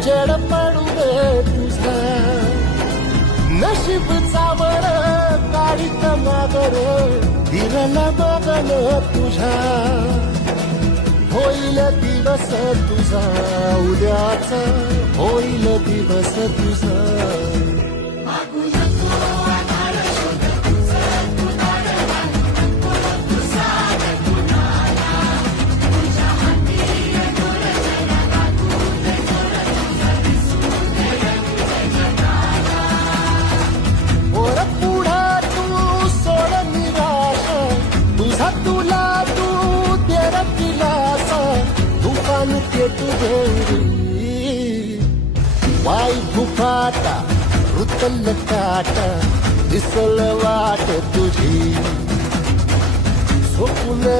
उजेड पडू दे तुझा नशीब चावळ काढीत मागर हिरला बघल तुझा होईल दिवस तुझा उद्याचा होईल दिवस तुझा तुला तू तेरा दिलासा दुकान के तुझे वाई भुपाटा रुतल काटा दिसल वाट तुझी स्वप्न